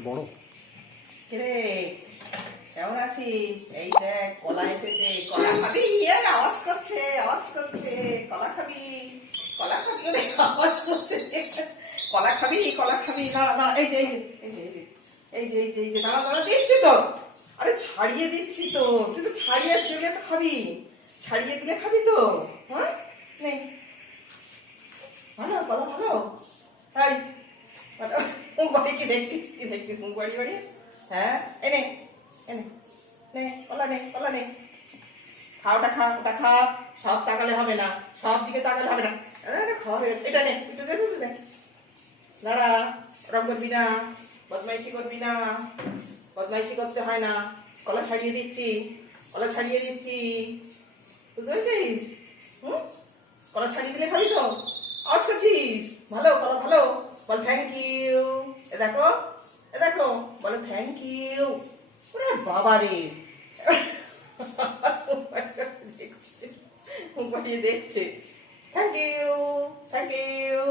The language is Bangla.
অনেকটা বড়। কিরে কেমন আছিস? এই দেখ কলা এসেছে, কলা খাবি? আওয়াজ করছে, আওয়াজ করছে, কলা খাবি? কলা খাবি? আওয়াজ করছে, কলা খাবি? কলা খাবি? না না, এই যে এই যে এই যে এই যে এই যে দাঁড়া দাঁড়া, দিচ্ছি তো। আরে ছাড়িয়ে দিচ্ছি তো, তুই তো ছাড়িয়ে দিলে তো খাবি, ছাড়িয়ে দিলে খাবি তো। হ্যাঁ নেই ভালো কলা ভালো। তাই মুখ বাড়ি কি দেখতিস, কি দেখতিস মুখ বাড়ি বাড়ি? হ্যাঁ এনে এনে নে কলা নে, কলা নে, খা ওটা খা, ওটা খা। সব তাকালে হবে না, সব দিকে তাকালে হবে না। খাওয়াবে, এটা নে, একটু দে, দে, দে। দাঁড়া, ওরম করবি না, বদমাইশি করবি না, বদমাইশি করতে হয় না। কলা ছাড়িয়ে দিচ্ছি, কলা ছাড়িয়ে দিচ্ছি, বুঝতে পেরেছিস? কলা ছাড়িয়ে দিলে খাবি তো? আওয়াজ করছিস? ভালো কলা ভালো, বল থ্যাংক ইউ। এ দেখো, এ দেখো, বলো থ্যাংক ইউ। ওরে বাবা রে, দেখছে, মুখ বাড়িয়ে দেখছে। Thank you, thank you.